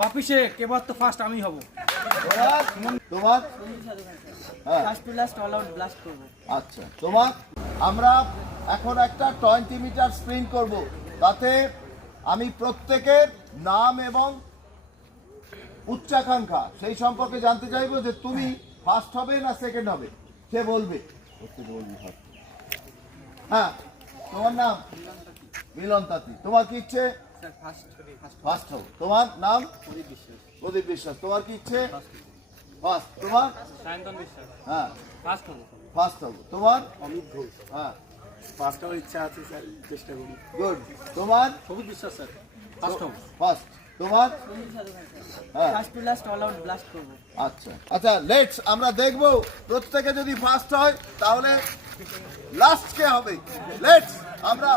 বাপি শেখ এবার তো ফার্স্ট আমি হব। তোমার first to last all out blast করব। আচ্ছা তোমার আমরা এখন একটা 20 মিটার স্প্রিন্ট করব, তাতে আমি প্রত্যেকের নাম এবং উচ্চাকাঙ্ক্ষা সেই সম্পর্কে জানতে চাইবো যে তুমি ফার্স্ট হবে না সেকেন্ড হবে, সে বলবে। হ্যাঁ, তোমার নাম মিলন তাঁতি। তোমার কি ইচ্ছে? ফার্স্ট হও। তোমার নাম? প্রদীপ বিশ্বাস। তোমার কি ইচ্ছে? ফার্স্ট। তোমার? হ্যাঁ, ফার্স্ট হবো। তোমার? অমিত ঘোষ। হ্যাঁ, ফার্স্ট হওয়ার ইচ্ছা আছে স্যার, চেষ্টা করুন। গুড। তোমার? সবুজ বিশ্বাস স্যার, ফার্স্ট হব। ফার্স্ট। তোমার? হ্যাঁ, first to last all out blast করব। আচ্ছা আচ্ছা, লেটস আমরা দেখবো প্রত্যেকে যদি ফার্স্ট হয় তাহলে লাস্ট কে হবে। লেটস আমরা